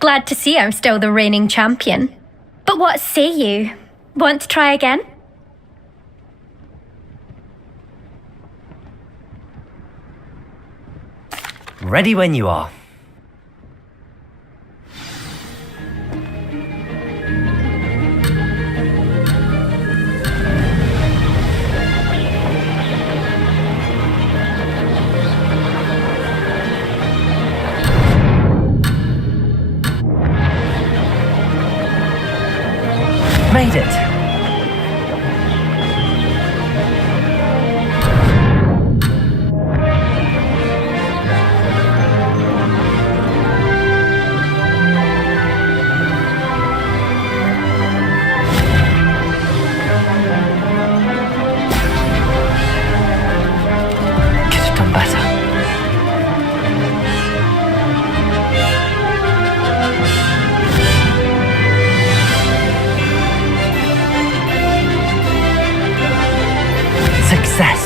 Glad to see I'm still the reigning champion. But what say you? Want to try again? Ready when you are. Made it! Could have done better. Success!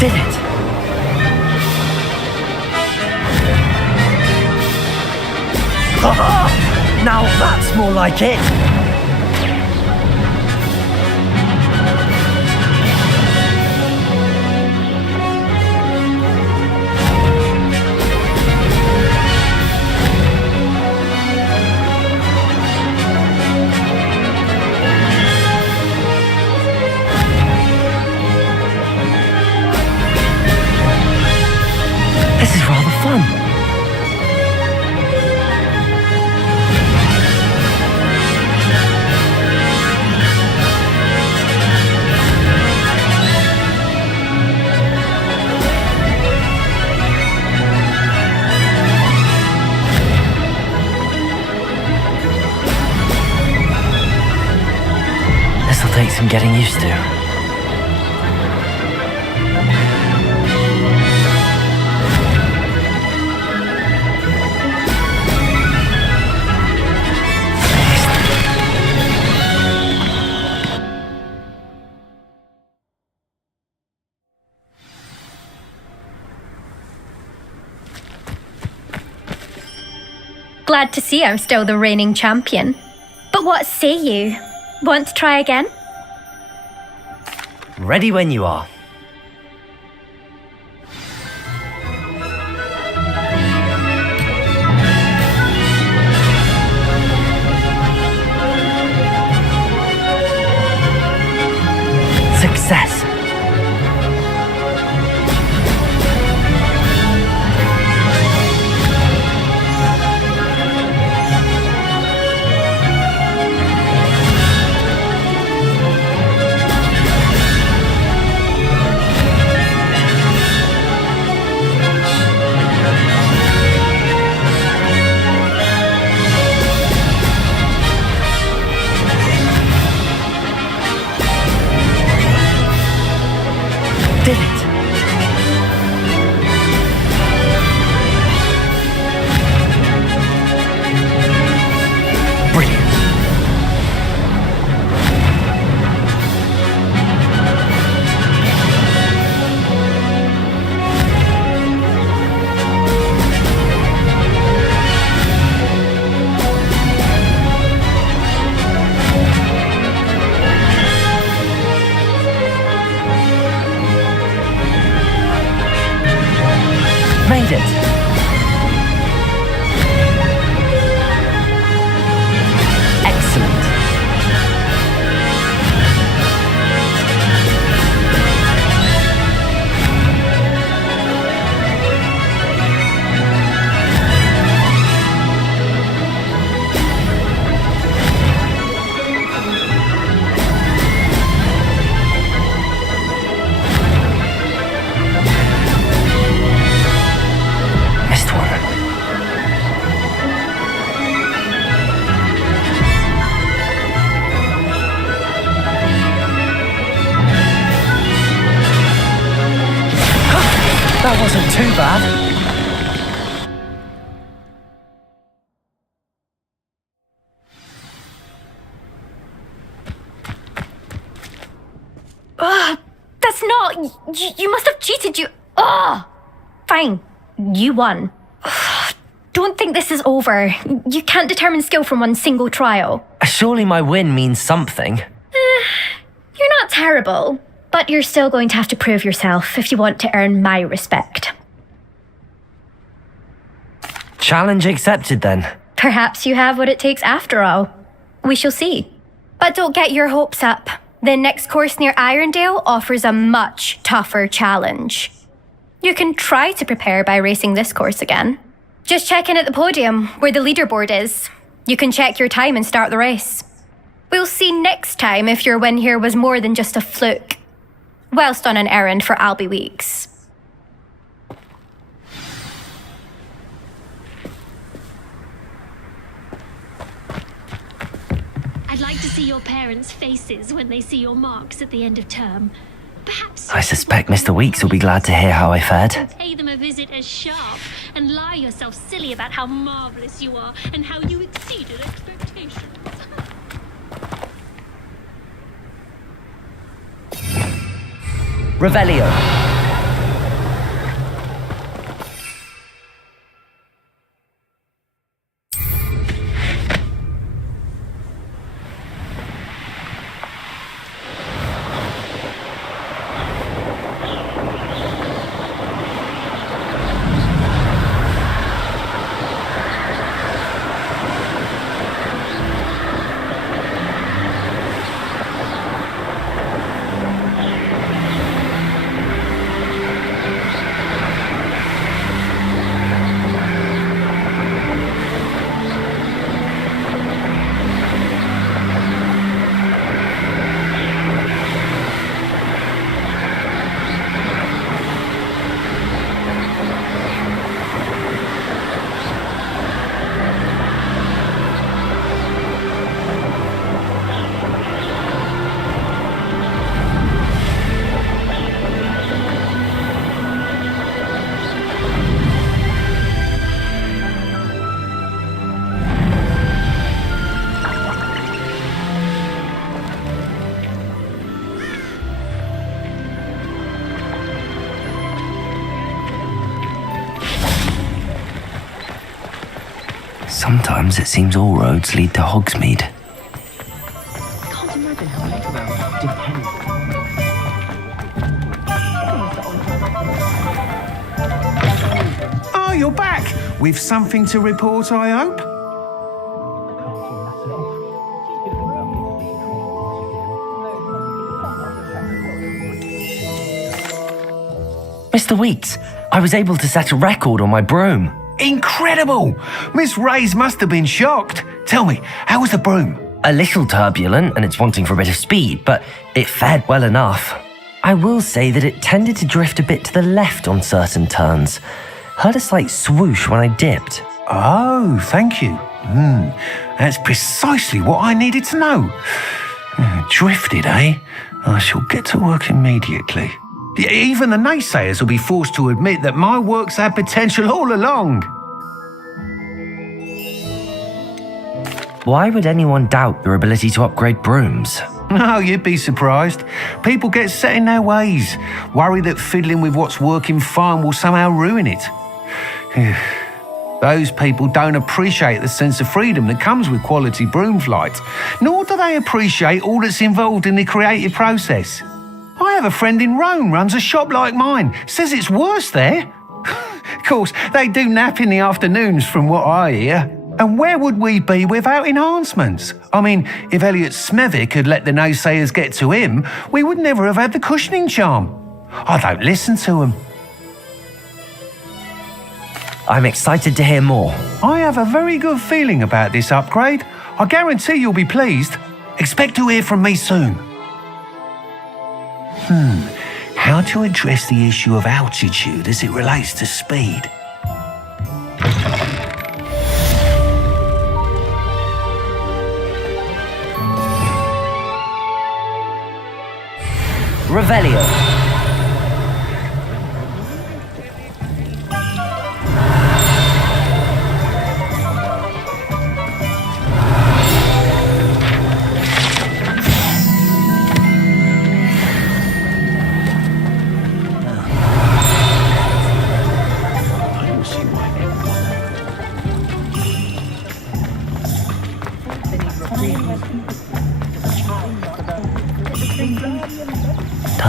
Did it! Now that's more like it! This is rather fun. This'll take some getting used to. Glad to see I'm still the reigning champion. But what say you? Want to try again? Ready when you are. Success! Did it! Brilliant! Made it! Excellent! That wasn't too bad. That's not... You must have cheated, you... Ugh! Fine. You won. Don't think this is over. You can't determine skill from one single trial. Surely my win means something. You're not terrible, but you're still going to have to prove yourself if you want to earn my respect. Challenge accepted then. Perhaps you have what it takes after all. We shall see. But don't get your hopes up. The next course near Irondale offers a much tougher challenge. You can try to prepare by racing this course again. Just check in at the podium, where the leaderboard is. You can check your time and start the race. We'll see next time if your win here was more than just a fluke. Whilst on an errand for Albie Weeks. I'd like to see your parents' faces when they see your marks at the end of term. Perhaps I suspect Mr. Weeks will be glad to hear how I fared. pay them a visit as sharp and lie yourself silly about how marvelous you are and how you exceeded expectations. Revelio. Sometimes it seems all roads lead to Hogsmeade. Can't imagine how Letterbound depends. Oh, you're back! With something to report, I hope? Mr. Weeks, I was able to set a record on my broom. Incredible! Miss Reyes must have been shocked. Tell me, how was the broom? A little turbulent and it's wanting for a bit of speed, but it fared well enough. I will say that it tended to drift a bit to the left on certain turns. Heard a slight swoosh when I dipped. Oh, thank you. That's precisely what I needed to know. Drifted, eh? I shall get to work immediately. Even the naysayers will be forced to admit that my work's had potential all along. Why would anyone doubt your ability to upgrade brooms? No, you'd be surprised. People get set in their ways, worry that fiddling with what's working fine will somehow ruin it. Those people don't appreciate the sense of freedom that comes with quality broom flight, nor do they appreciate all that's involved in the creative process. I have a friend in Rome runs a shop like mine, says it's worse there. Of course, they do nap in the afternoons from what I hear. And where would we be without enhancements? I mean, if Elliot Smethwick had let the naysayers get to him, we would never have had the cushioning charm. I don't listen to them. I'm excited to hear more. I have a very good feeling about this upgrade. I guarantee you'll be pleased. Expect to hear from me soon. How to address the issue of altitude as it relates to speed? Revelio.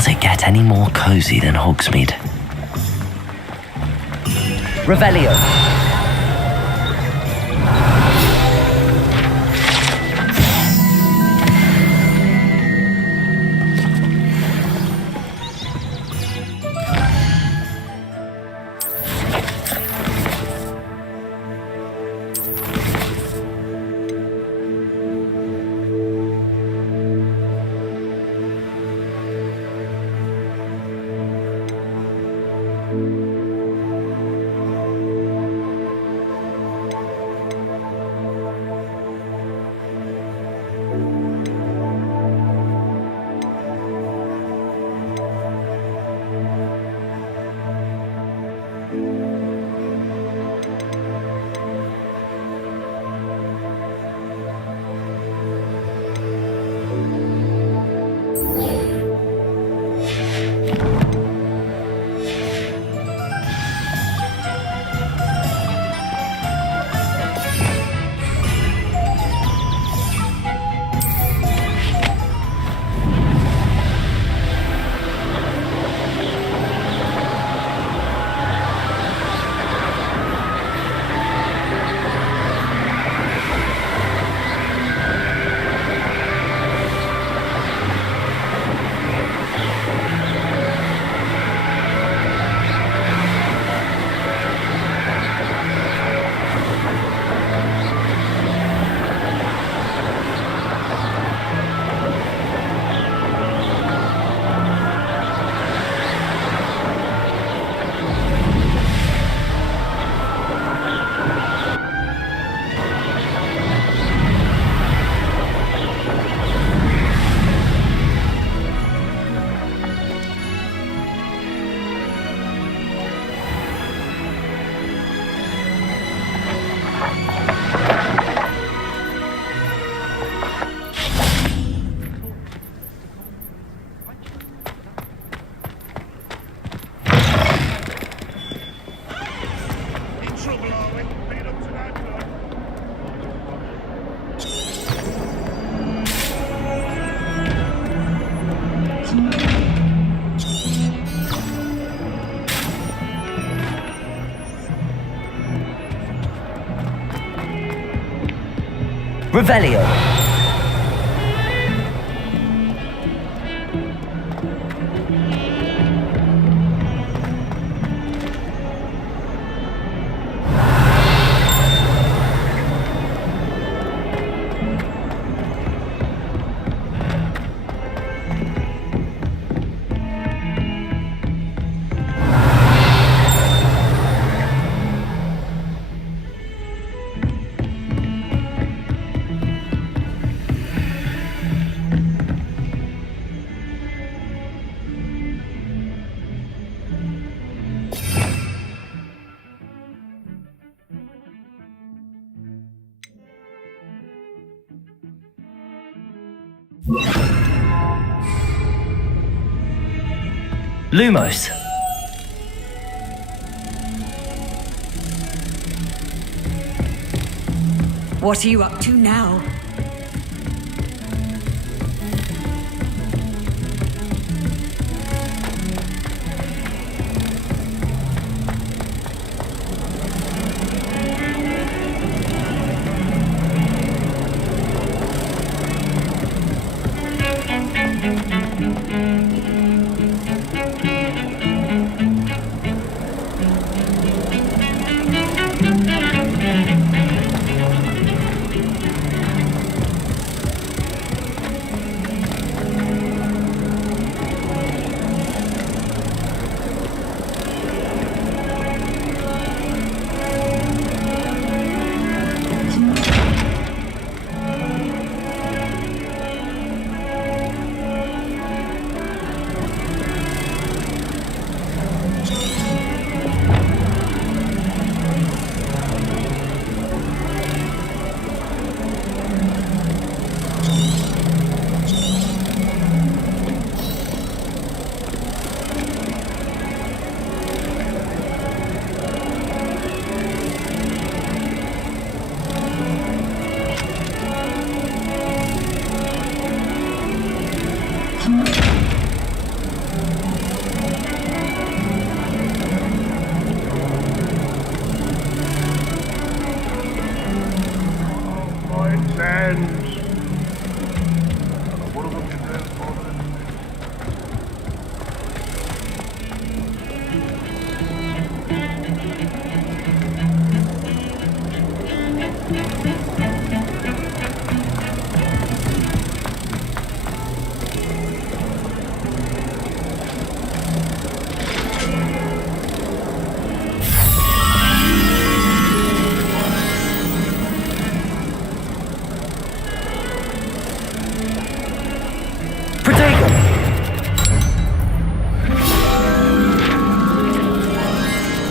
Does it get any more cozy than Hogsmeade? Revelio. Revelio. Lumos. What are you up to now?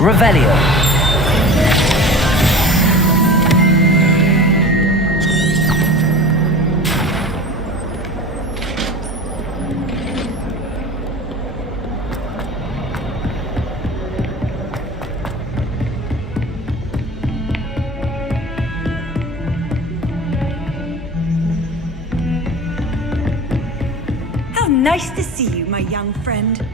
Revelio. How nice to see you, my young friend.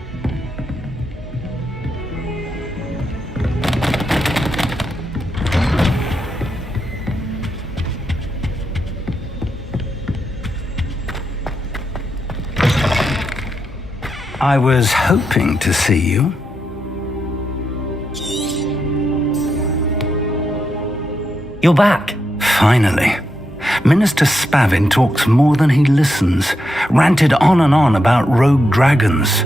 I was hoping to see you. You're back. Finally. Minister Spavin talks more than he listens, ranted on and on about rogue dragons,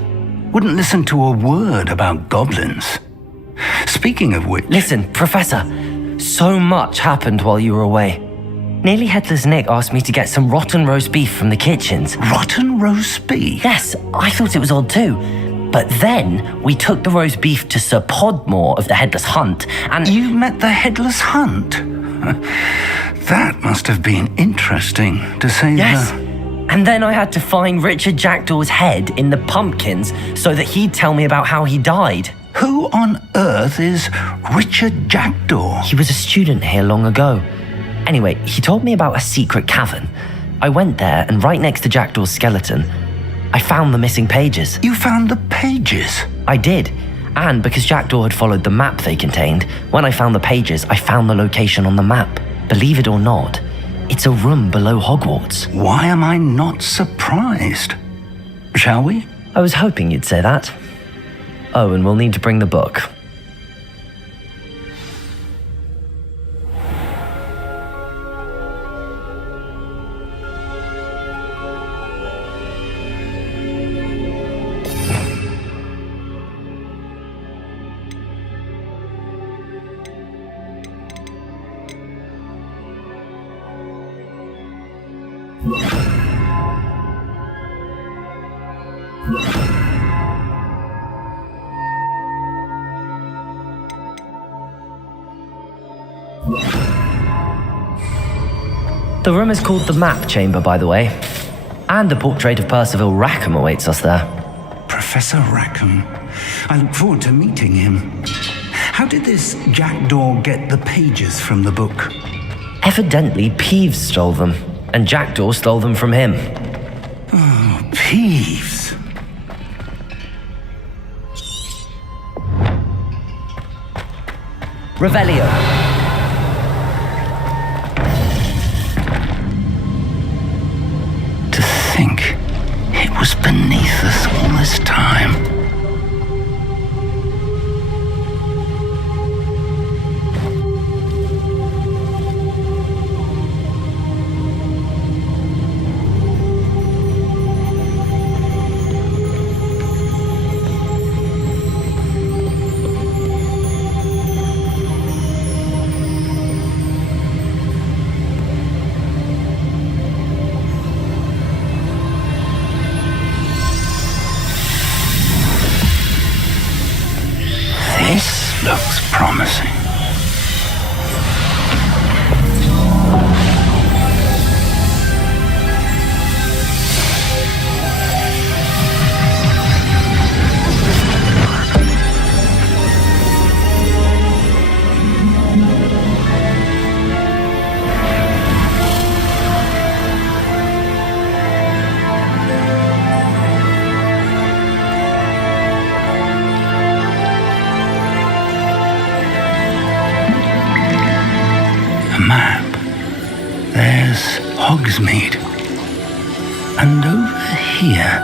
wouldn't listen to a word about goblins. Speaking of which... Listen, Professor, so much happened while you were away. Nearly Headless Nick asked me to get some rotten roast beef from the kitchens. Rotten roast beef? Yes, I thought it was odd too. But then we took the roast beef to Sir Podmore of the Headless Hunt, and... You met the Headless Hunt? That must have been interesting, to say Yes. the... And then I had to find Richard Jackdaw's head in the pumpkins so that he'd tell me about how he died. Who on earth is Richard Jackdaw? He was a student here long ago. Anyway, he told me about a secret cavern. I went there, and right next to Jackdaw's skeleton, I found the missing pages. You found the pages? I did. And because Jackdaw had followed the map they contained, when I found the pages, I found the location on the map. Believe it or not, it's a room below Hogwarts. Why am I not surprised? Shall we? I was hoping you'd say that. Oh, and we'll need to bring the book. The room is called the Map Chamber, by the way. And a portrait of Percival Rackham awaits us there. Professor Rackham. I look forward to meeting him. How did this Jackdaw get the pages from the book? Evidently, Peeves stole them, and Jackdaw stole them from him. Oh, Peeves. Revelio. To think it was beneath us all this time. This looks promising. Map. There's Hogsmeade. And over here,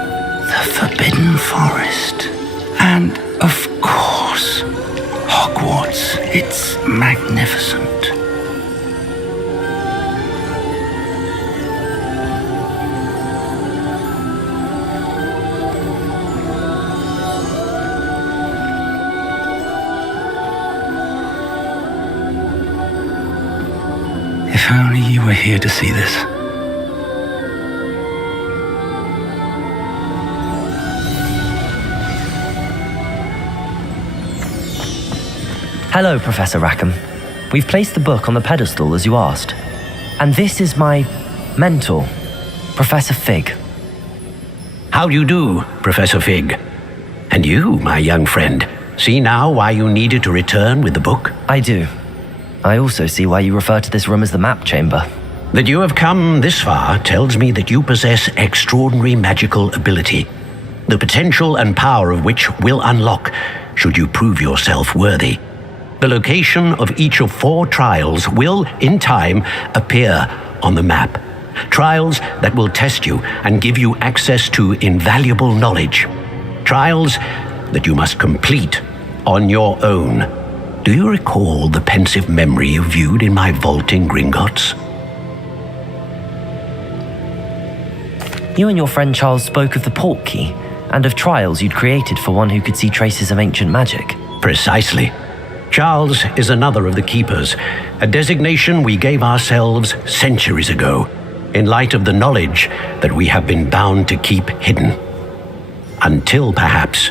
the Forbidden Forest. And, of course, Hogwarts. It's magnificent. If only you were here to see this. Hello, Professor Rackham. We've placed the book on the pedestal as you asked. And this is my mentor, Professor Fig. How do you do, Professor Fig? And you, my young friend, see now why you needed to return with the book? I do. I also see why you refer to this room as the map chamber. That you have come this far tells me that you possess extraordinary magical ability, the potential and power of which will unlock should you prove yourself worthy. The location of each of 4 trials will, in time, appear on the map. Trials that will test you and give you access to invaluable knowledge. Trials that you must complete on your own. Do you recall the pensive memory you viewed in my vault in Gringotts? You and your friend Charles spoke of the port key and of trials you'd created for one who could see traces of ancient magic. Precisely. Charles is another of the Keepers, a designation we gave ourselves centuries ago, in light of the knowledge that we have been bound to keep hidden. Until perhaps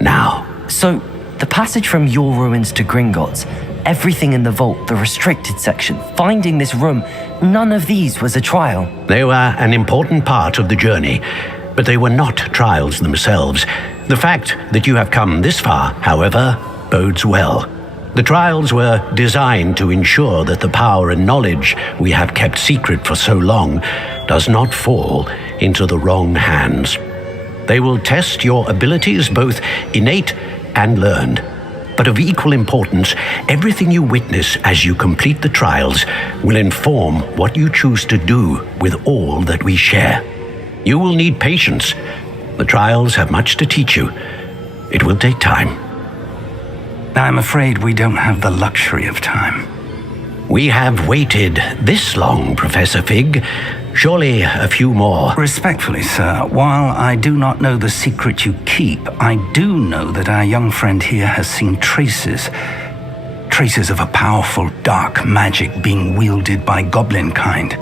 now. So, the passage from your ruins to Gringotts, everything in the vault, the restricted section, finding this room, none of these was a trial. They were an important part of the journey, but they were not trials themselves. The fact that you have come this far, however, bodes well. The trials were designed to ensure that the power and knowledge we have kept secret for so long does not fall into the wrong hands. They will test your abilities, both innate and learned. But of equal importance, everything you witness as you complete the trials will inform what you choose to do with all that we share. You will need patience. The trials have much to teach you. It will take time. I'm afraid we don't have the luxury of time. We have waited this long, Professor Fig. Surely a few more. Respectfully, sir, while I do not know the secret you keep, I do know that our young friend here has seen traces of a powerful dark magic being wielded by goblin kind.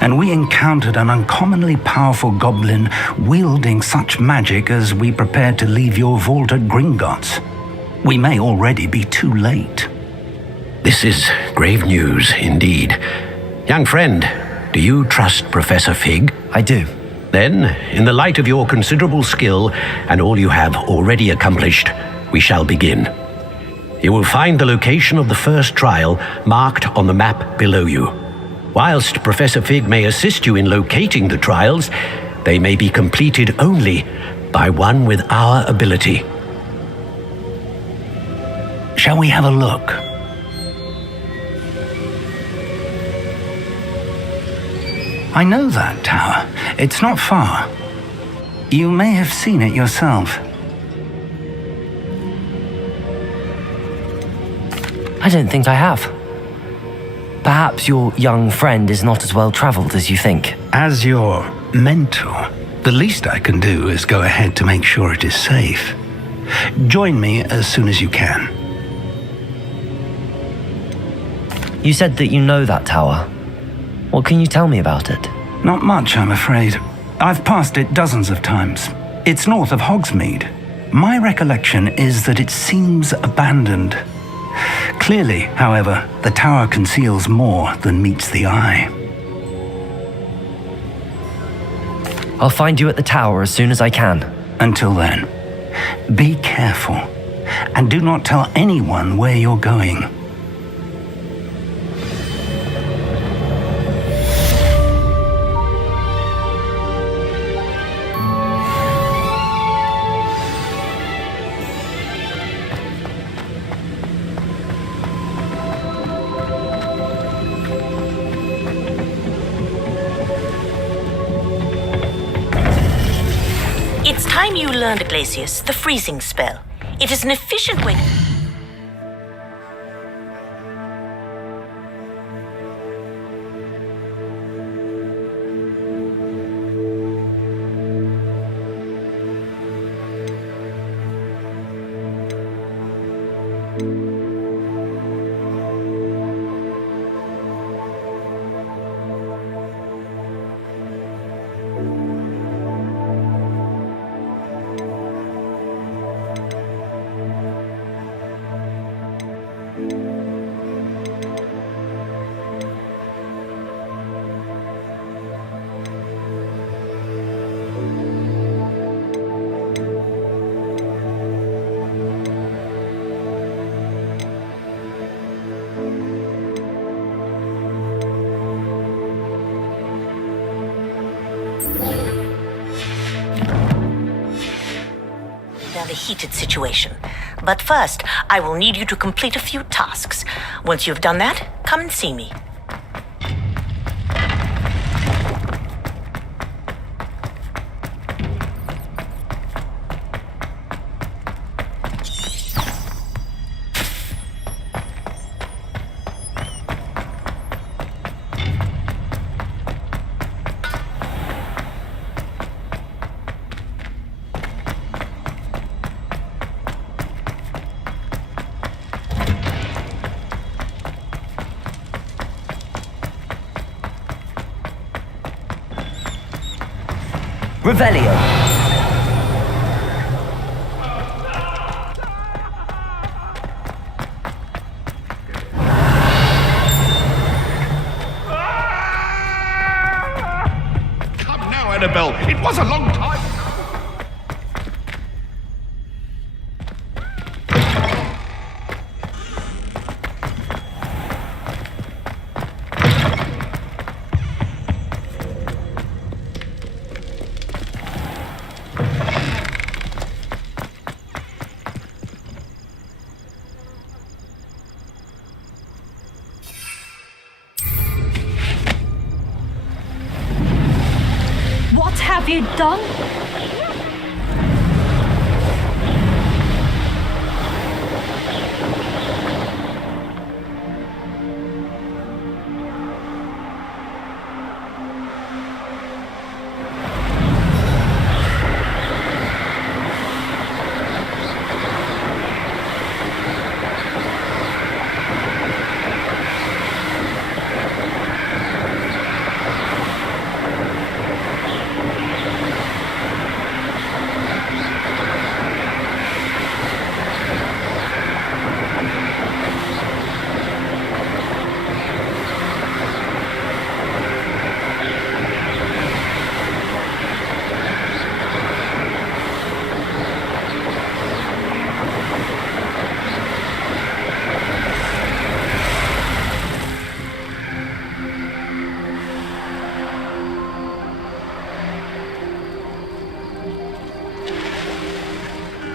And we encountered an uncommonly powerful goblin wielding such magic as we prepared to leave your vault at Gringotts. We may already be too late. This is grave news indeed. Young friend, do you trust Professor Fig? I do. Then, in the light of your considerable skill and all you have already accomplished, we shall begin. You will find the location of the first trial marked on the map below you. Whilst Professor Fig may assist you in locating the trials, they may be completed only by one with our ability. Shall we have a look? I know that tower. It's not far. You may have seen it yourself. I don't think I have. Perhaps your young friend is not as well traveled as you think. As your mentor, the least I can do is go ahead to make sure it is safe. Join me as soon as you can. You said that you know that tower. What can you tell me about it? Not much, I'm afraid. I've passed it dozens of times. It's north of Hogsmeade. My recollection is that it seems abandoned. Clearly, however, the tower conceals more than meets the eye. I'll find you at the tower as soon as I can. Until then, be careful, and do not tell anyone where you're going. It's time you learned, Glacius, the freezing spell. It is an efficient way... rather heated situation. But first, I will need you to complete a few tasks. Once you've done that, come and see me. Revelio. Come now, Annabelle. It was a long time. What have you done?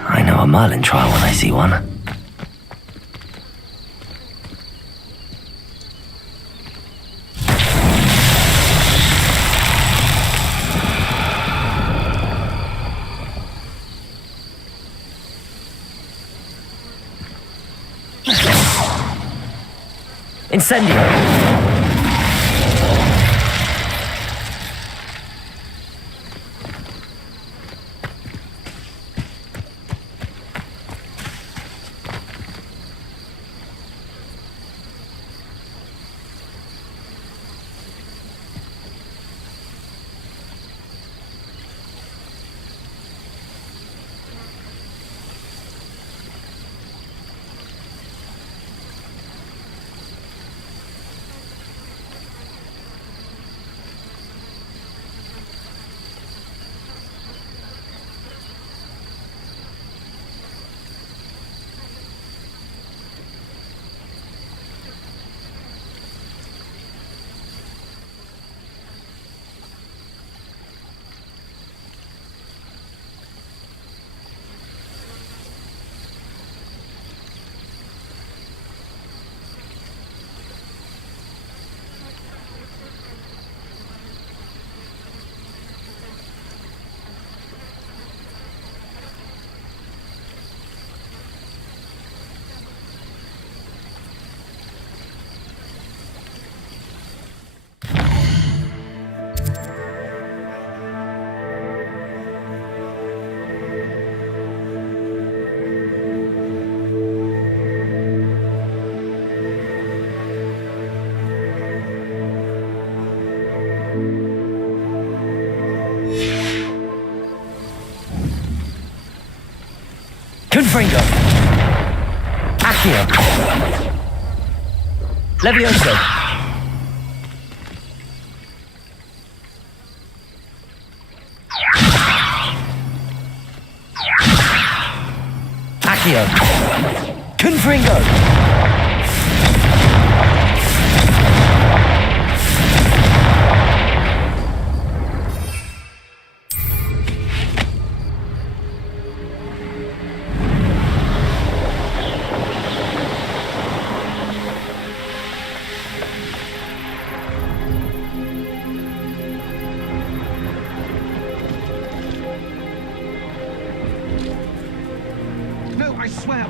I know a Merlin trial when I see one. Incendio! Confringo. Accio. Levioso. Accio. Confringo.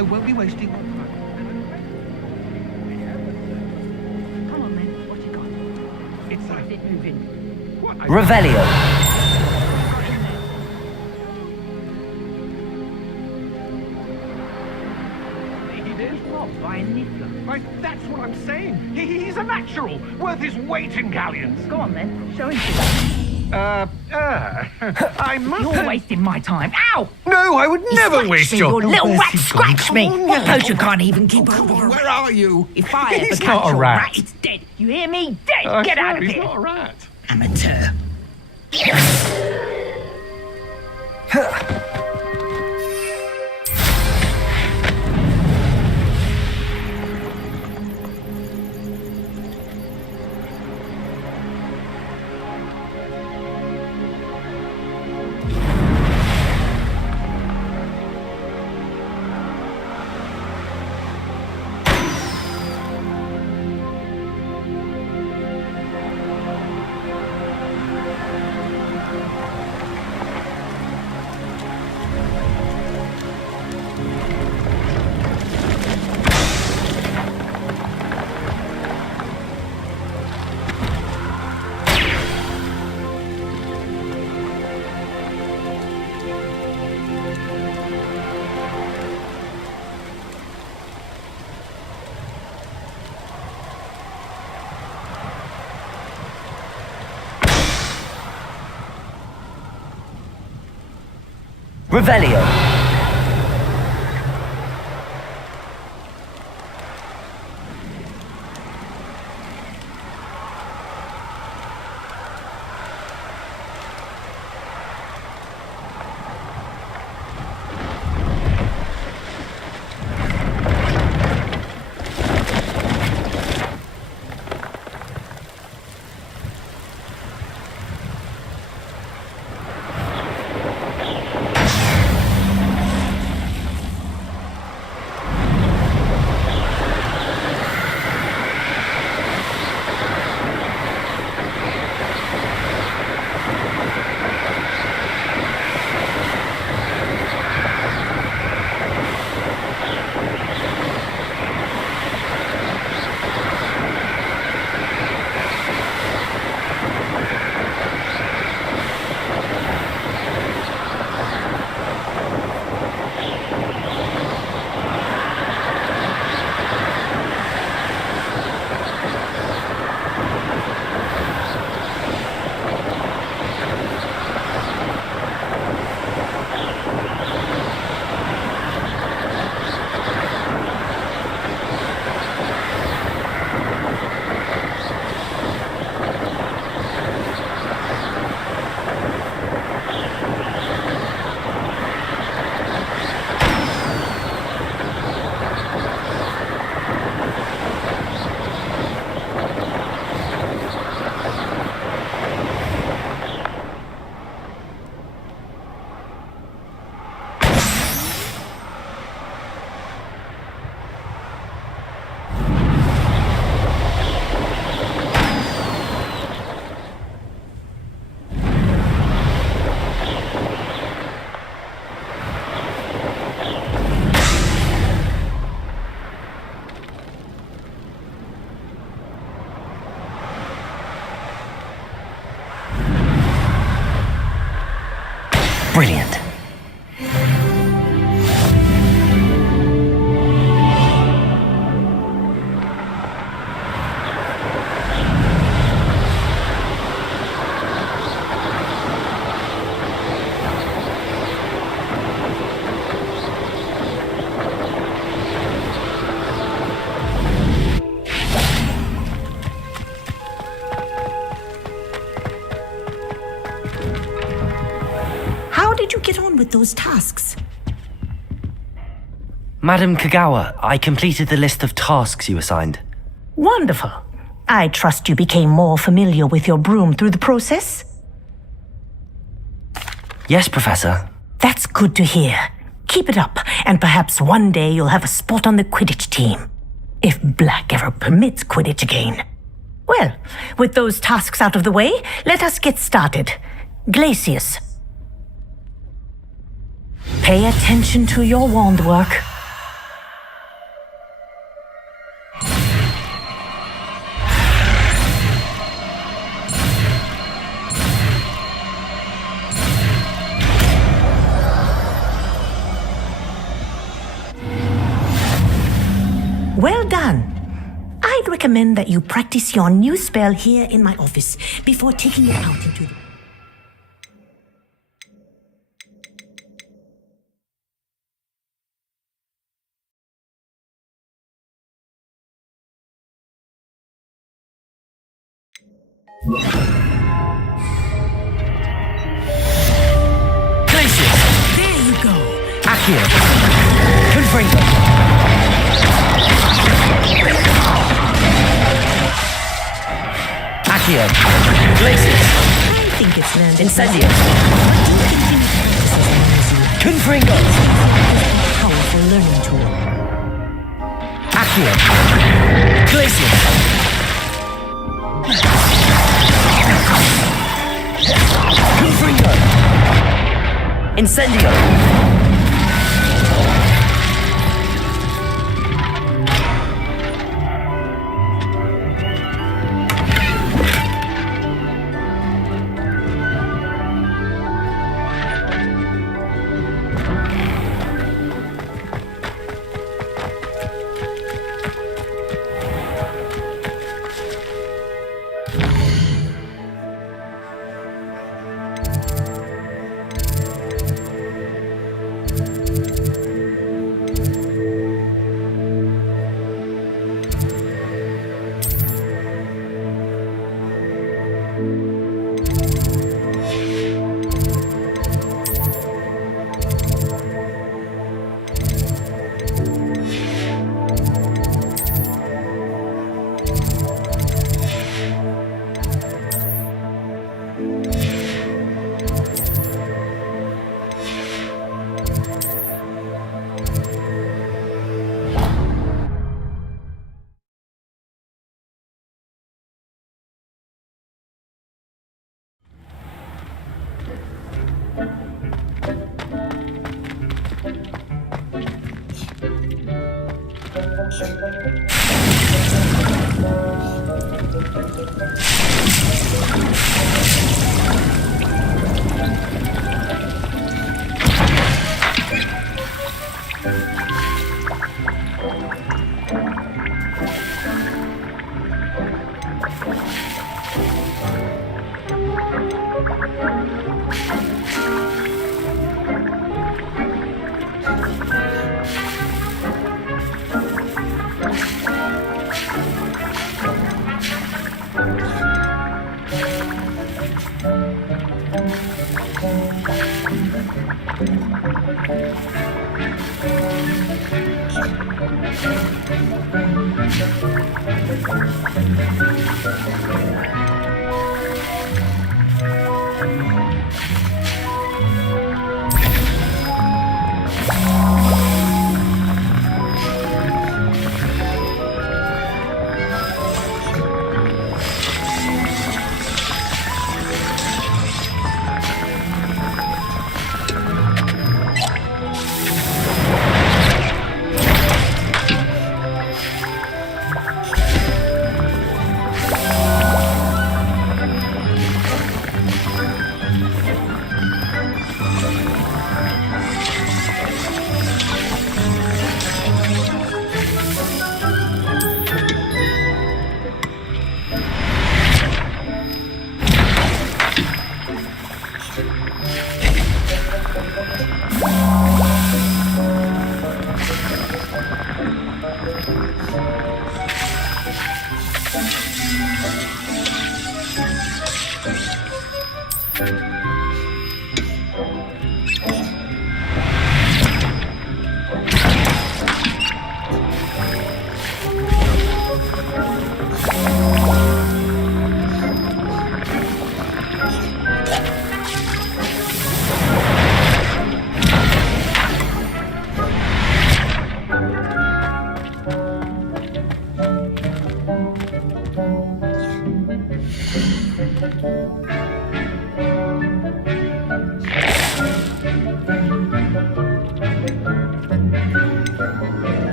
I won't be wasting my time. Come on, then. What you got? It's Is it moving? What? Revelio. He's not buying Niffler. That's what I'm saying. He's a natural, worth his weight in galleons. Go on, then. Show him to I must. You're wasting my time. Ow! No, I would never waste your. You little rat, Where's he gone? scratch me! Come on, What now. you can't even keep hold of a Where rat? are you? If I ever He's catch not a your rat. rat, it's dead. You hear me? Dead! Get out of He's here! not a rat. Amateur. Revelio. Brilliant. How did you get on with those tasks? Madam Kagawa, I completed the list of tasks you assigned. Wonderful. I trust you became more familiar with your broom through the process? Yes, Professor. That's good to hear. Keep it up, and perhaps one day you'll have a spot on the Quidditch team. If Black ever permits Quidditch again. Well, with those tasks out of the way, let us get started. Glacius. Pay attention to your wand work. I'd recommend that you practice your new spell here in my office before taking it out into the... Glacius! There you go! Accio! Confringo! Accio! Glacius! I think it's landed. Incendio! Confringo! Powerful learning tool. Accio! Glacius! Confringo! Incendio!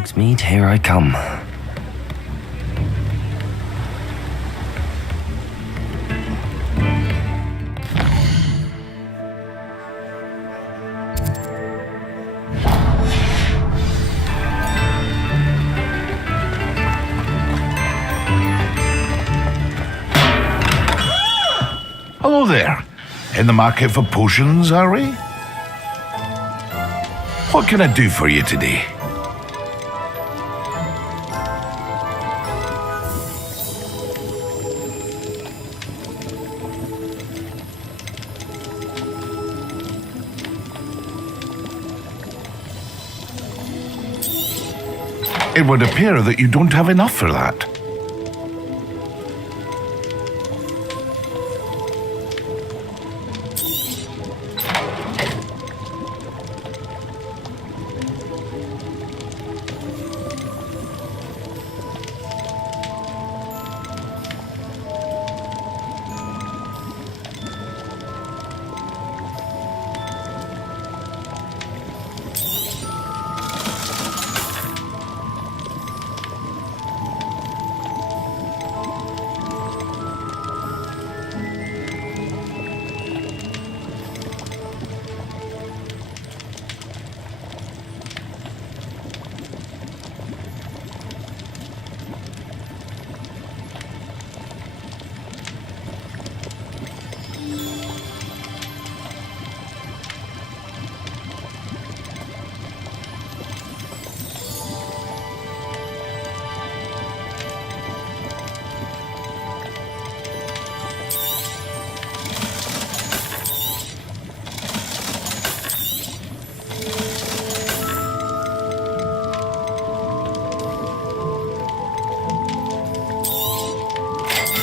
Hogsmeade, here I come. Hello there. In the market for potions, are we? What can I do for you today? It would appear that you don't have enough for that.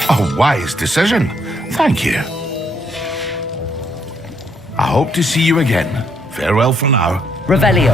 A wise decision. Thank you. I hope to see you again. Farewell for now. Revelio.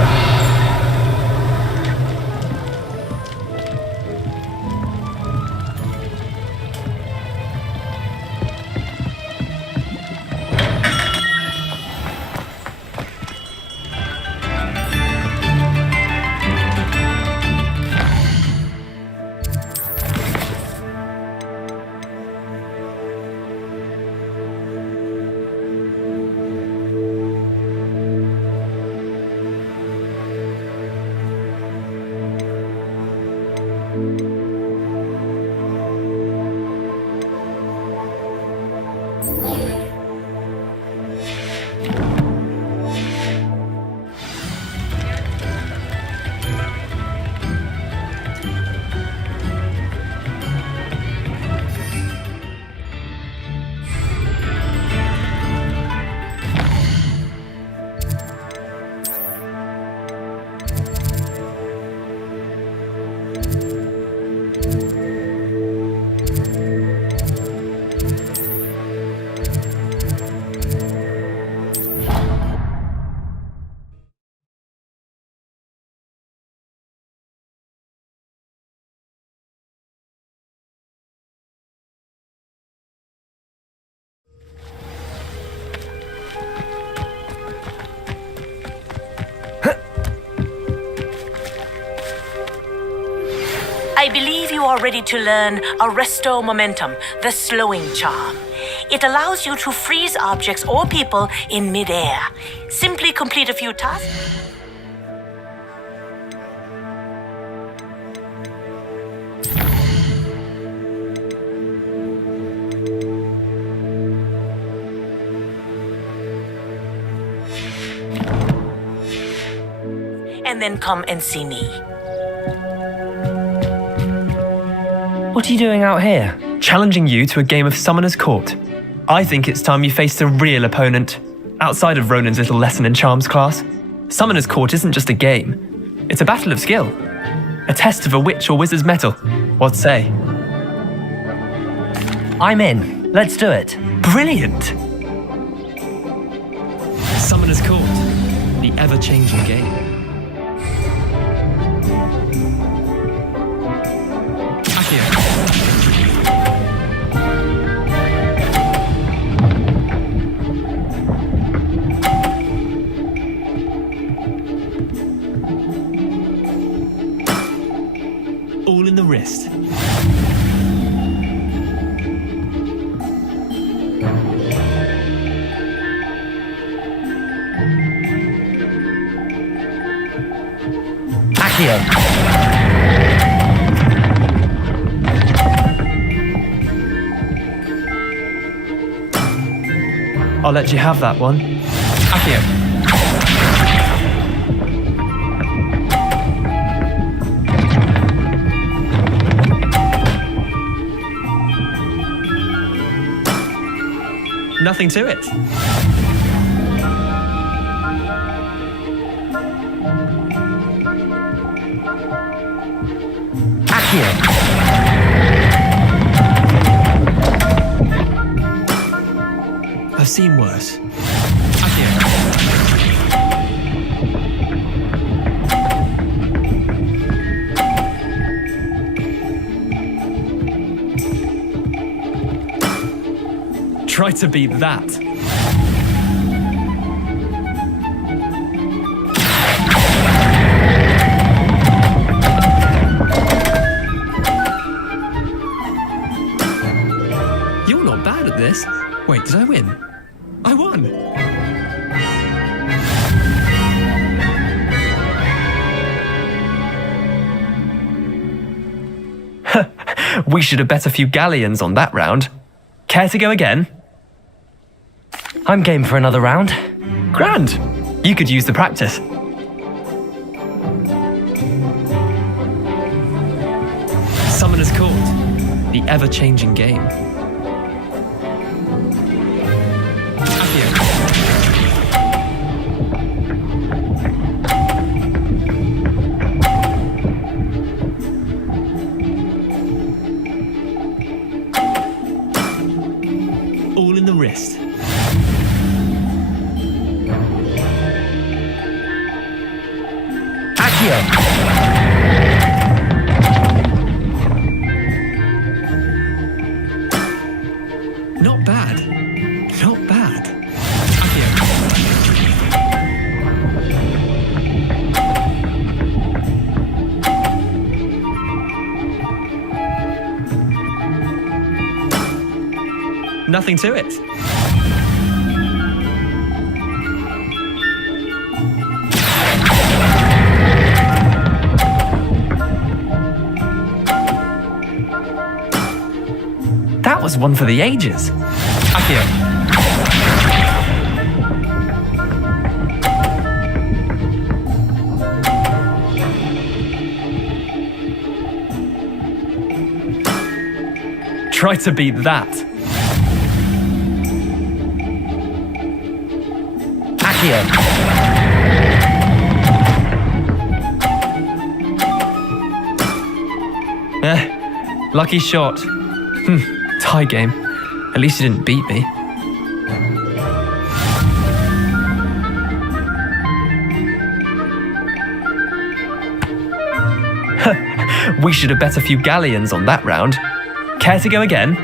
I believe you are ready to learn Arresto Momentum, the slowing charm. It allows you to freeze objects or people in midair. Simply complete a few tasks. And then come and see me. What are you doing out here? Challenging you to a game of Summoner's Court. I think it's time you faced a real opponent, outside of Ronan's little lesson in charms class. Summoner's Court isn't just a game. It's a battle of skill. A test of a witch or wizard's mettle. What say? I'm in. Let's do it. Brilliant! Summoner's Court, the ever-changing game. Accio. I'll let you have that one. Accio. Nothing to it. Accio. I've seen worse. Accio. Try to beat that. You're not bad at this. Wait, did I win? I won! We should have bet a few galleons on that round. Care to go again? I'm game for another round. Grand! You could use the practice. Summoner's Court, the ever-changing game. All in the wrist. Accio. Not bad. Not bad. Accio. Nothing to it. That was one for the ages. Accio. Try to beat that. Lucky shot. Tie game. At least you didn't beat me. We should have bet a few galleons on that round. Care to go again?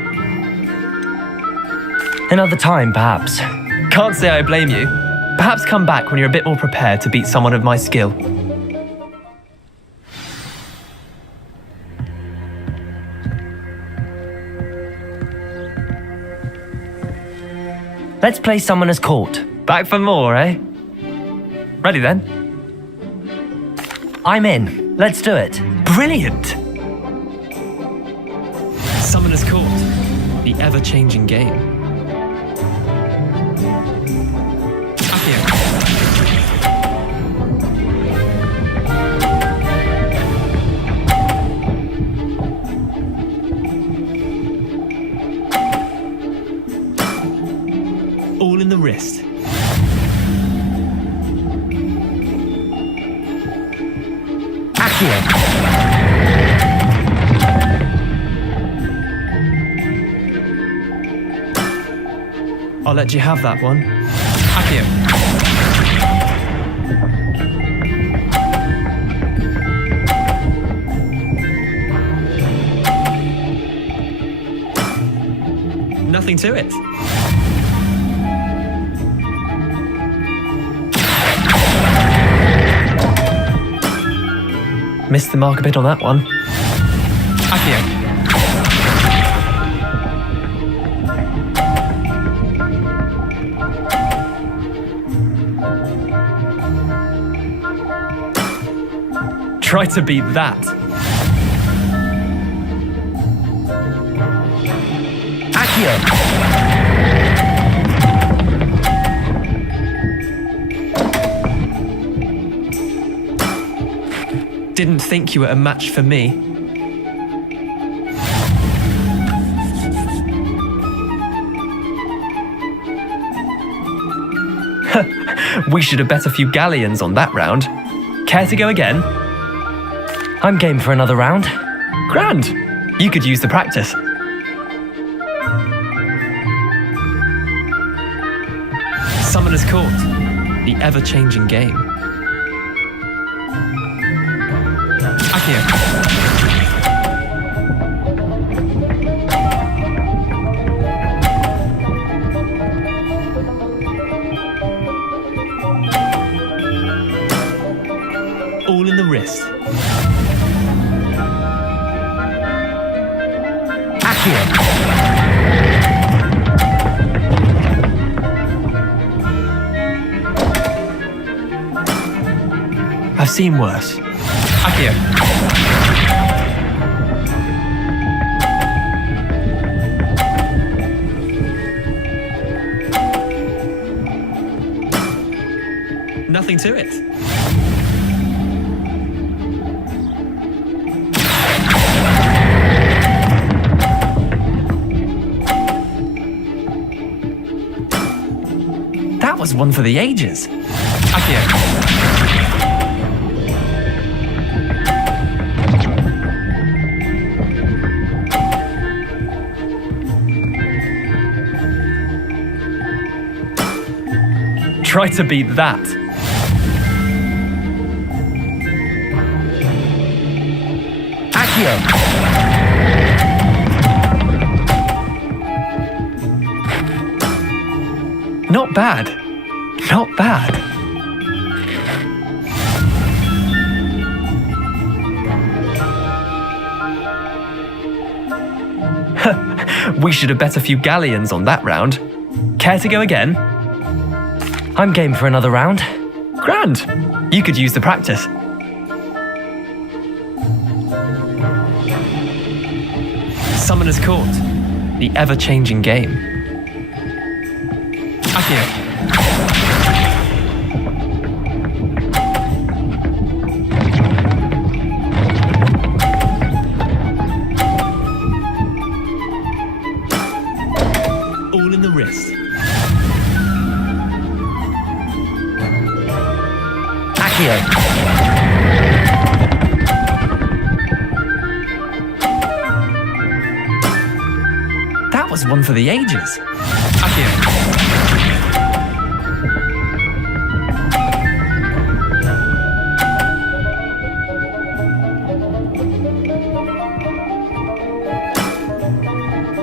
Another time, perhaps. Can't say I blame you. Perhaps come back when you're a bit more prepared to beat someone of my skill. Let's play Summoner's Court. Back for more, eh? Ready then? I'm in. Let's do it. Brilliant! Summoner's Court, the ever-changing game. All in the wrist. Accio. I'll let you have that one. Accio. Nothing to it. Missed the mark a bit on that one. Accio. Try to beat that. Accio! Didn't think you were a match for me. We should have bet a few galleons on that round. Care to go again? I'm game for another round. Grand. You could use the practice. Summoner's Court. The ever-changing game. Accio. All in the wrist. Accio. I've seen worse. Accio. Nothing to it. That was one for the ages. Accio. Try to beat that. Accio. Not bad. Not bad. We should have bet a few galleons on that round. Care to go again? I'm game for another round. Grand. You could use the practice. Summoner's Court. The ever-changing game. Accio. All in the wrist. Accio. That was one for the ages. Accio.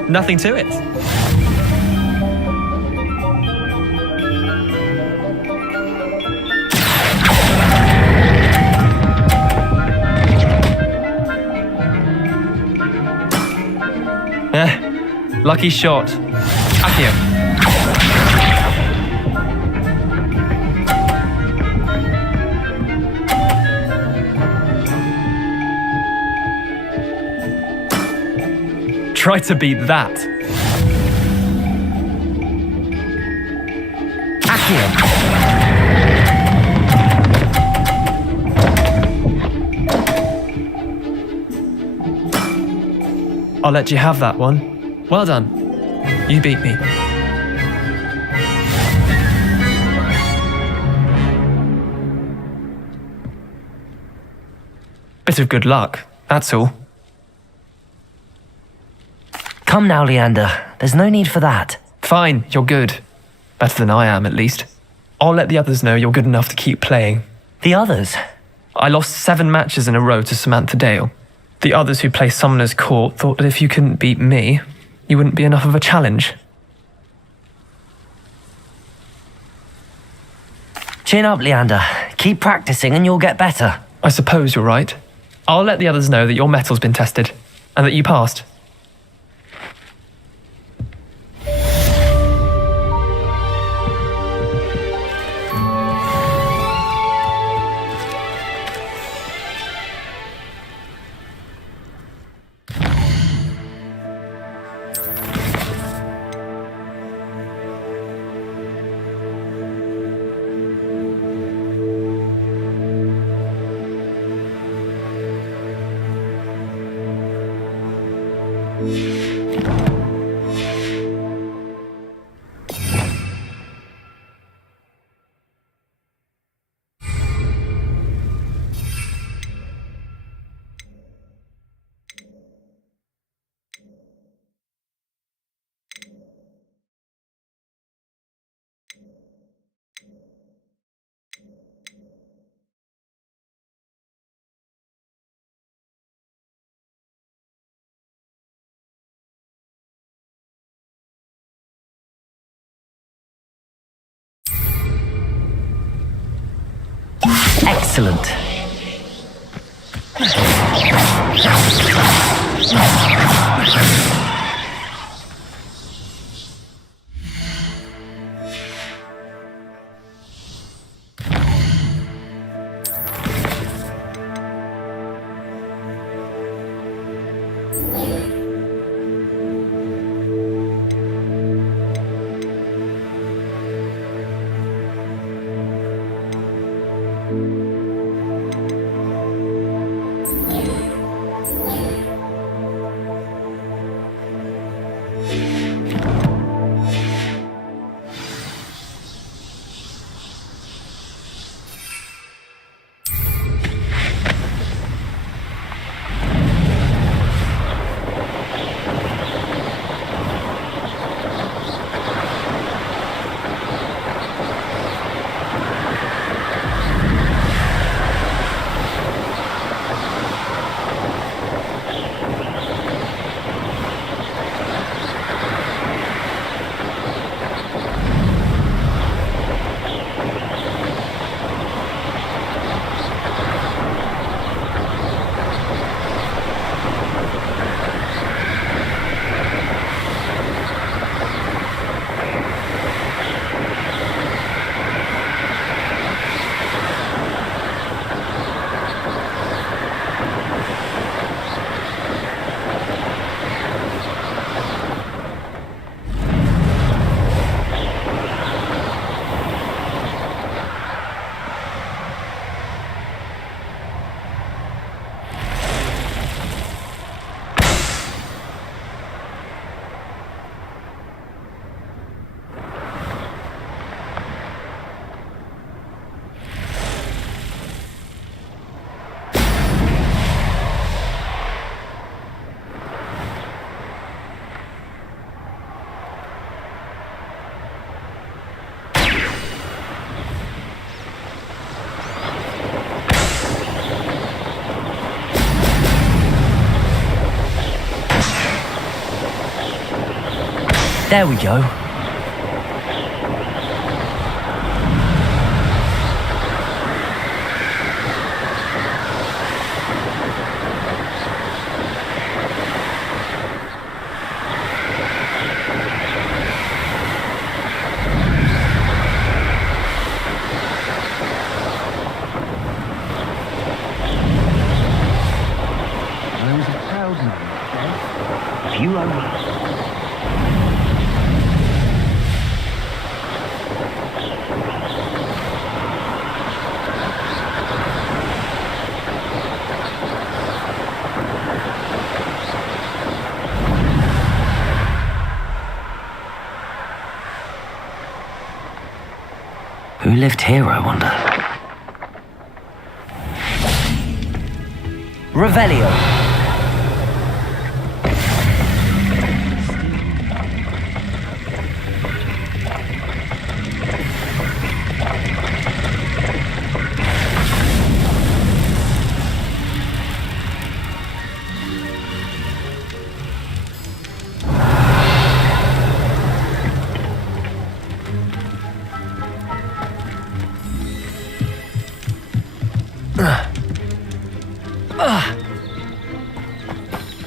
Nothing to it. Lucky shot. Accio. Try to beat that. Accio. I'll let you have that one. Well done. You beat me. Bit of good luck, that's all. Come now, Leander. There's no need for that. Fine, you're good. Better than I am, at least. I'll let the others know you're good enough to keep playing. The others? I lost 7 matches in a row to Samantha Dale. The others who play Summoner's Court thought that if you couldn't beat me, you wouldn't be enough of a challenge. Chin up, Leander. Keep practicing and you'll get better. I suppose you're right. I'll let the others know that your metal's been tested, and that you passed. Excellent. There we go. Who lived here, I wonder? Revelio.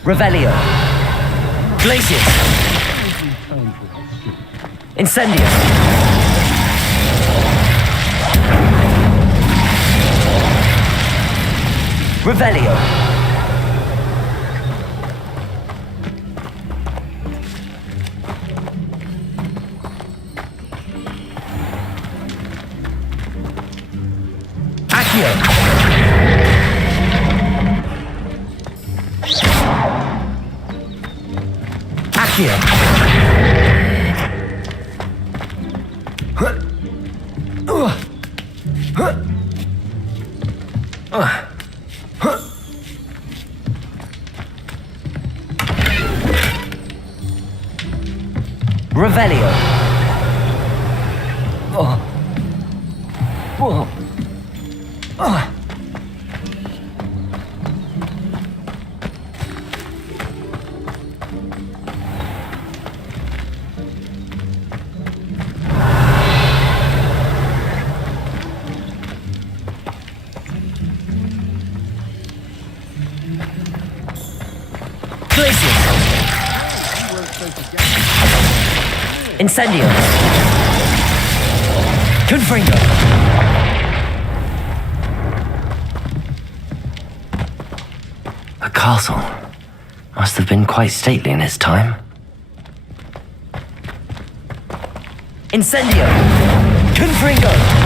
Revelio. Glacius. Incendius. Revelio. Accio. Revelio. Incendio! Confringo! A castle. Must have been quite stately in its time. Incendio! Confringo!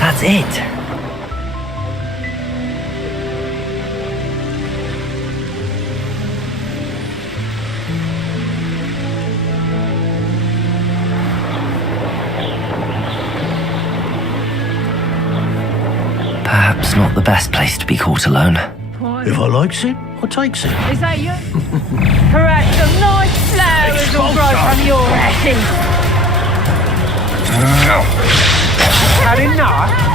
That's it. Perhaps not the best place to be caught alone. If I likes it, I takes it. Is that you? Perhaps some nice flowers will grow from your ashes. Had enough?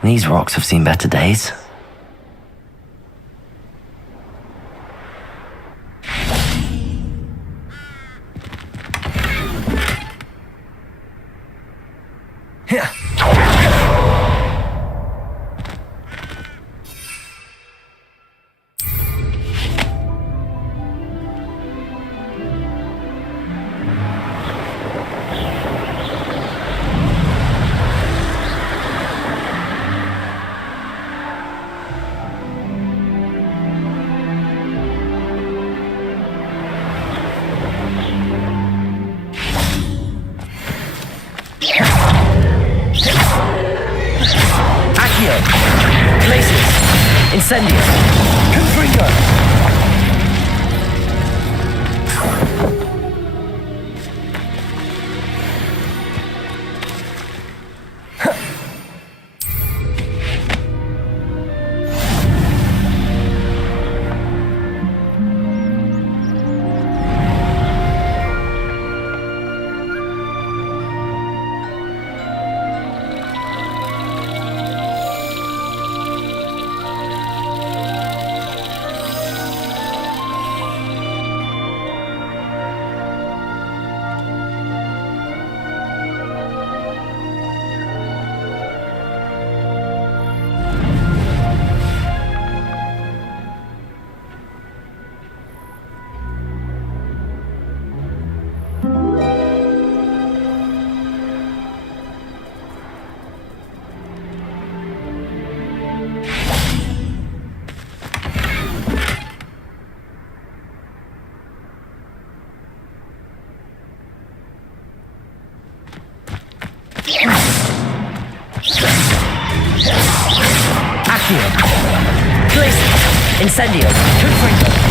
These rocks have seen better days. Incendio! Confringo! Glacius! Incendio! Confringo!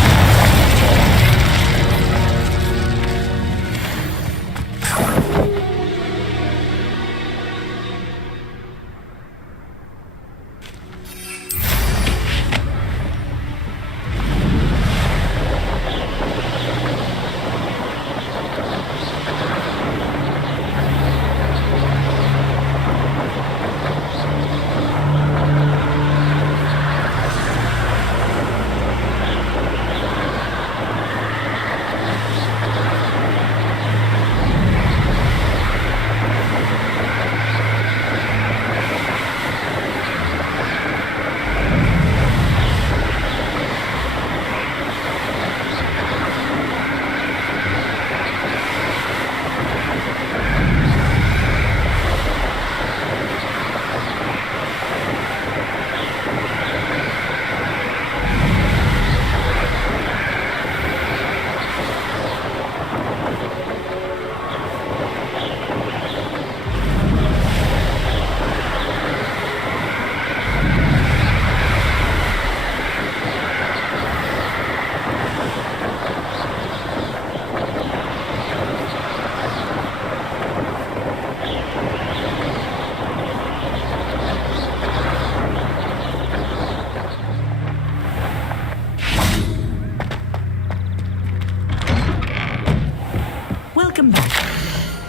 Welcome back.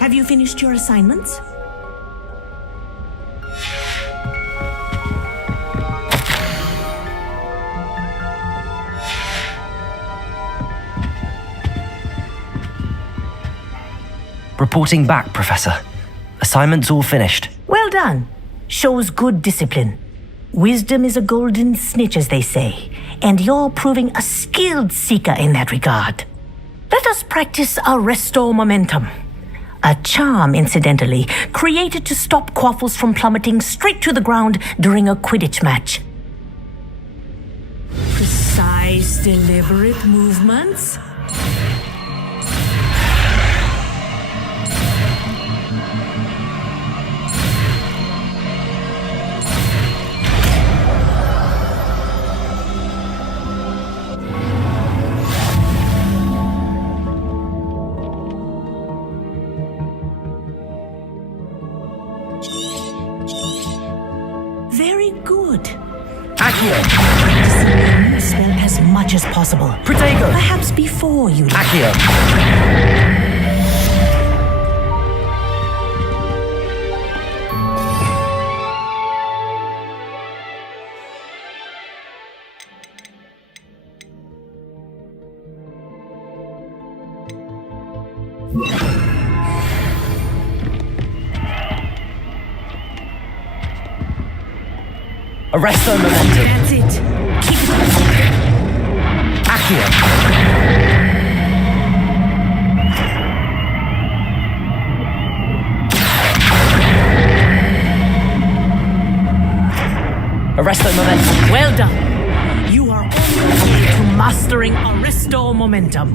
Have you finished your assignments? Reporting back, Professor. Assignment's all finished. Well done. Shows good discipline. Wisdom is a golden snitch, as they say, and you're proving a skilled seeker in that regard. Let us practice Arresto Momentum. A charm, incidentally, created to stop Quaffles from plummeting straight to the ground during a Quidditch match. Precise, deliberate movements. Very good. Accio! Practicing the new spell as much as possible. Protego! Perhaps before you leave. Accio! Arresto Momentum! That's it. Keep it up. Accio! Arresto Momentum! Well done. You are on your way to mastering Arresto Momentum.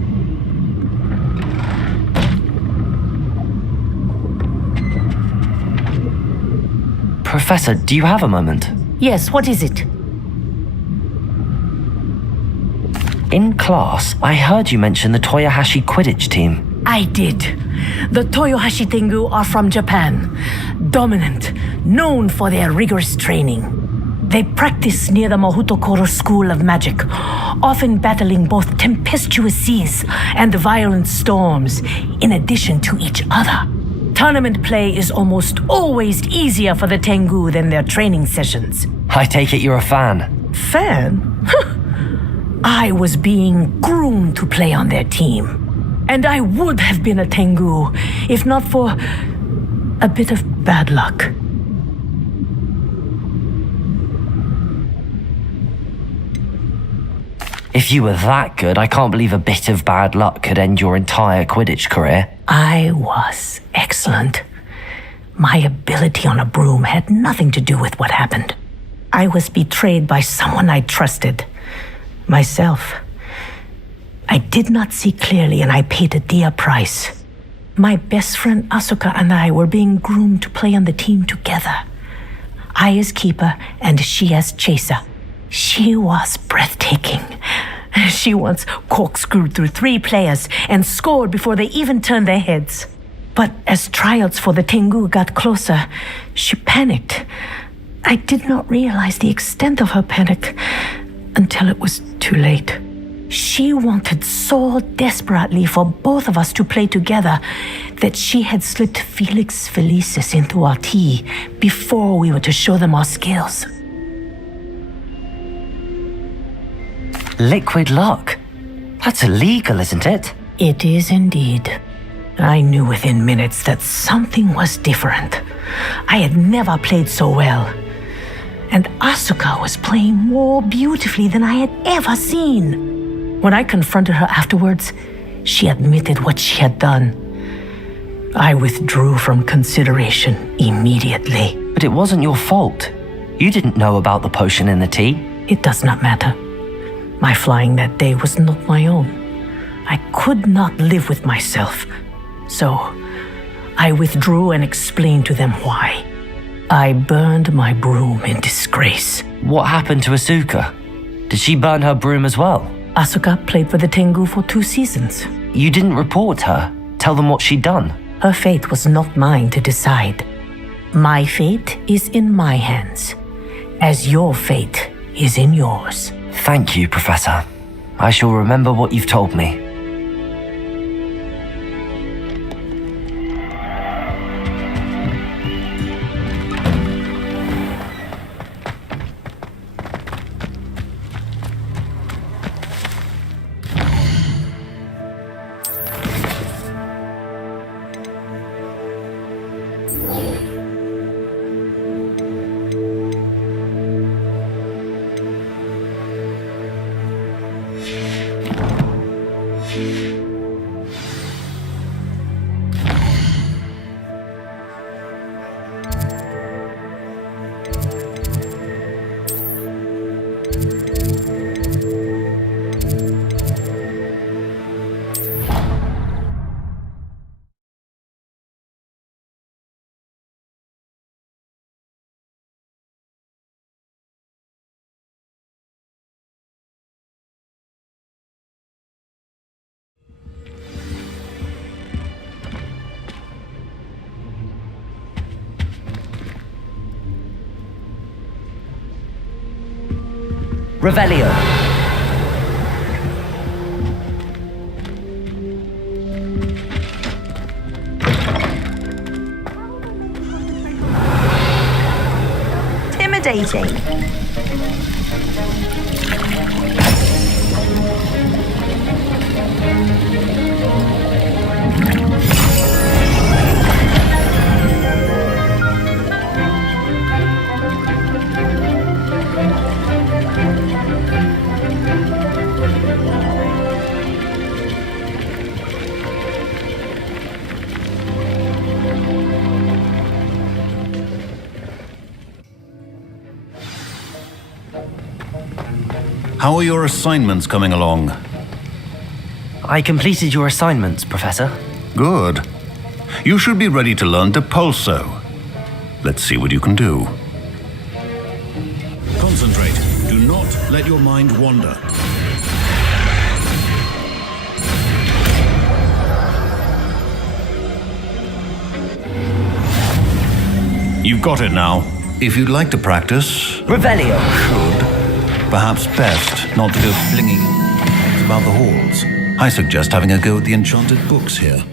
Professor, do you have a moment? Yes, what is it? In class, I heard you mention the Toyohashi Quidditch team. I did. The Toyohashi Tengu are from Japan. Dominant, known for their rigorous training. They practice near the Mohutokoro School of Magic, often battling both tempestuous seas and violent storms, in addition to each other. Tournament play is almost always easier for the Tengu than their training sessions. I take it you're a fan. Fan? I was being groomed to play on their team. And I would have been a Tengu if not for a bit of bad luck. If you were that good, I can't believe a bit of bad luck could end your entire Quidditch career. I was excellent. My ability on a broom had nothing to do with what happened. I was betrayed by someone I trusted. Myself. I did not see clearly and I paid a dear price. My best friend Asuka and I were being groomed to play on the team together. I as keeper and she as chaser. She was breathtaking. She once corkscrewed through 3 players and scored before they even turned their heads. But as trials for the Tengu got closer, she panicked. I did not realize the extent of her panic until it was too late. She wanted so desperately for both of us to play together that she had slipped Felix Felicis into our tea before we were to show them our skills. Liquid luck? That's illegal, isn't it? It is indeed. I knew within minutes that something was different. I had never played so well. And Asuka was playing more beautifully than I had ever seen. When I confronted her afterwards, she admitted what she had done. I withdrew from consideration immediately. But it wasn't your fault. You didn't know about the potion in the tea. It does not matter. My flying that day was not my own. I could not live with myself. So, I withdrew and explained to them why. I burned my broom in disgrace. What happened to Asuka? Did she burn her broom as well? Asuka played for the Tengu for 2 seasons. You didn't report her? Tell them what she'd done? Her fate was not mine to decide. My fate is in my hands, as your fate is in yours. Thank you, Professor. I shall remember what you've told me. Revelio. Intimidating. How are your assignments coming along? I completed your assignments, Professor. Good. You should be ready to learn Depulso. Let's see what you can do. Concentrate. Do not let your mind wander. You've got it now. If you'd like to practice... Revelio. Should. Perhaps best not to go flinging about the halls. I suggest having a go at the enchanted books here.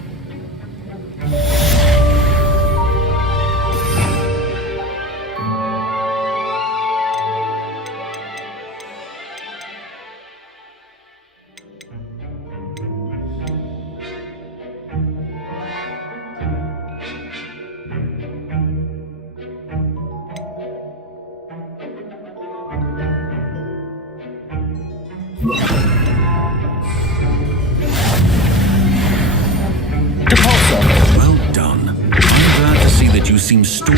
Well done. I'm glad to see that you seem staunchly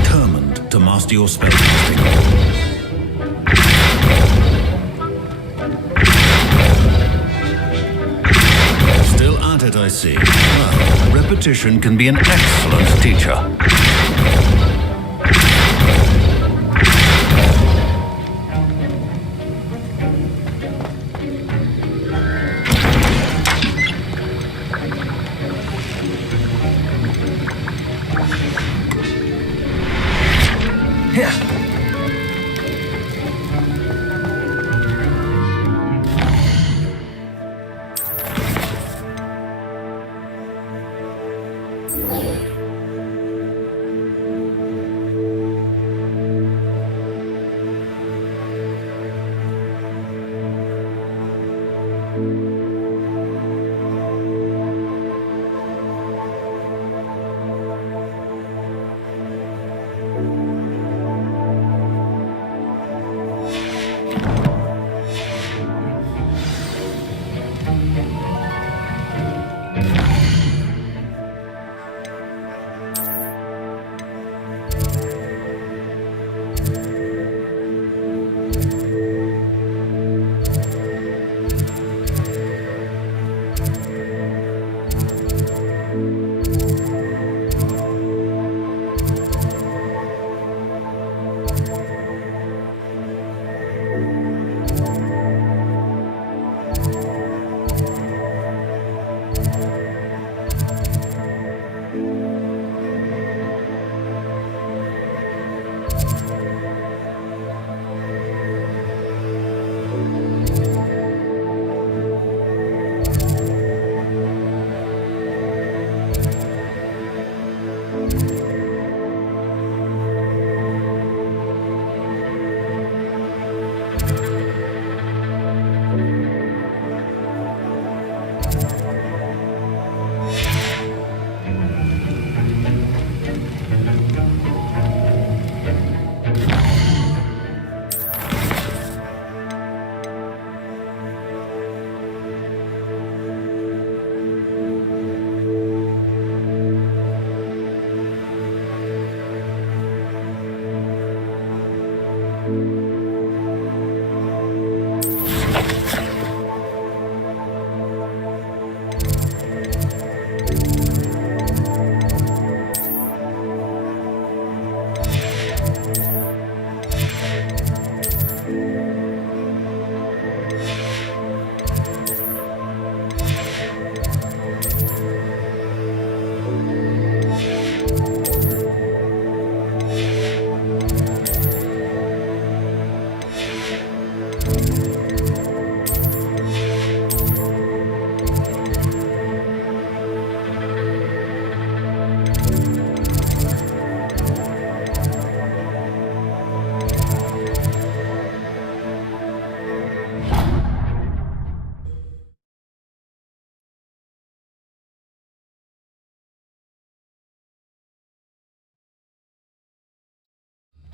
determined to master your spellcasting. Still at it, I see. Well, repetition can be an excellent teacher.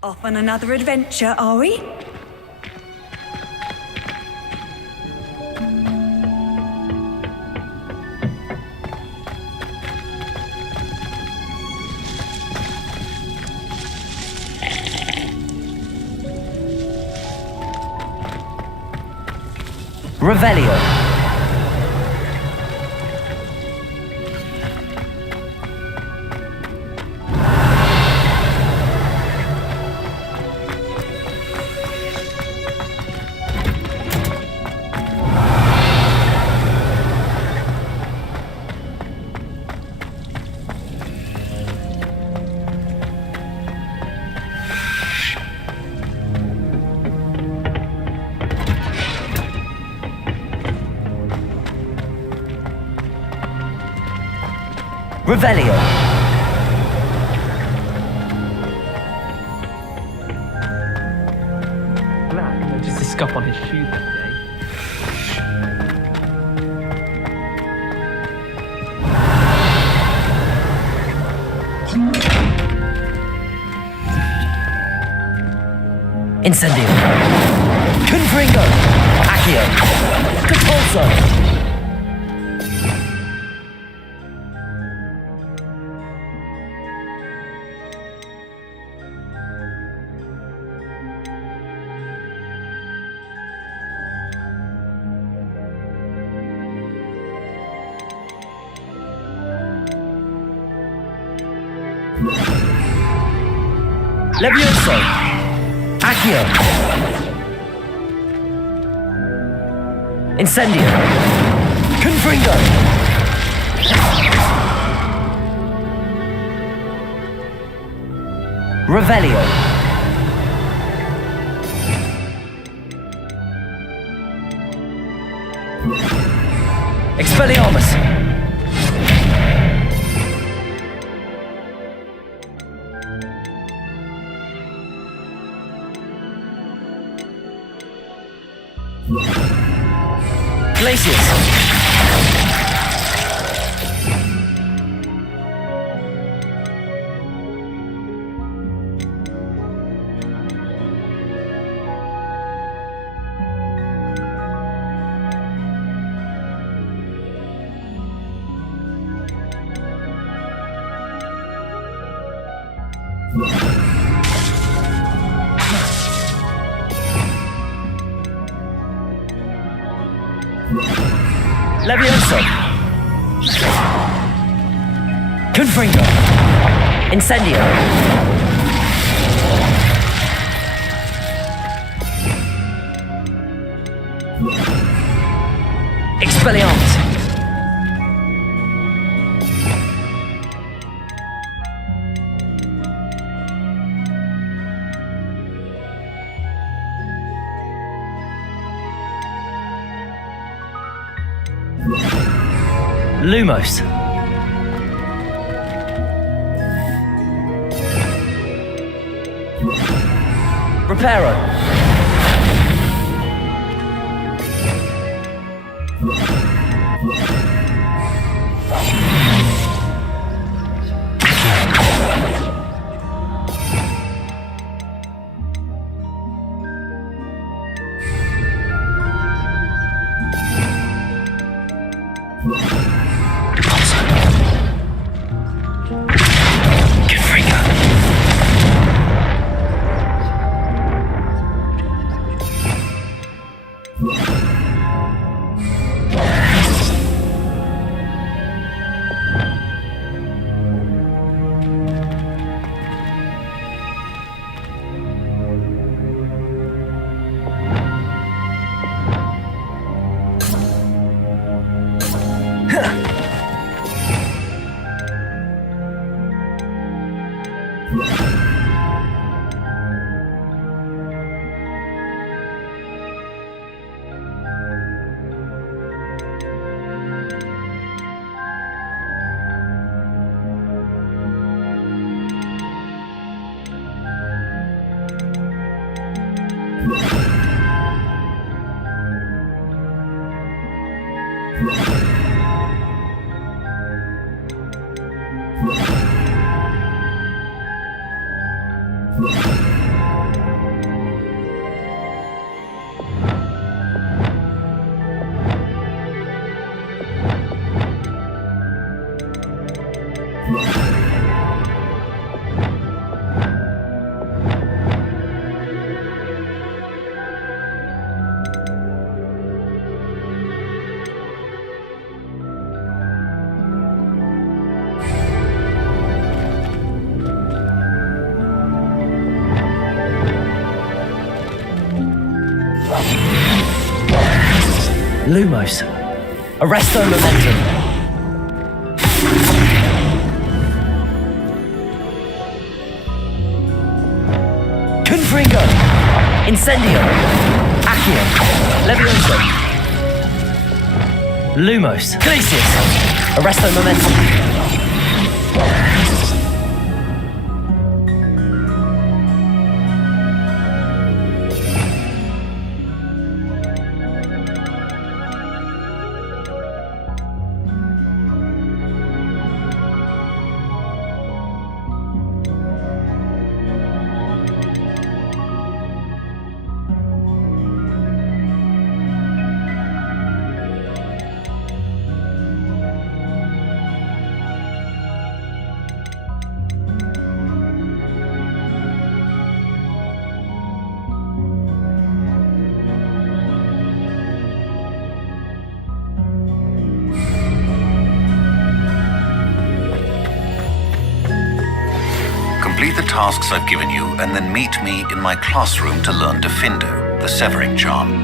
Off on another adventure, are we? Revelio. Revelio. Black noticed a scuff on his shoe that day. Incendio. Confringo. Accio. Capulso. Levioso. Accio. Incendio. Confringo. Revelio. Expelliarmus. Glacius. Levioso. Confringo. Incendio. Expelliarmus. Lumos. Reparo. Lumos. Arresto momentum. Confringo. Incendio. Accio. Levioso. Lumos. Glacius. Arresto momentum. Complete the tasks I've given you, and then meet me in my classroom to learn Defindo, the severing charm.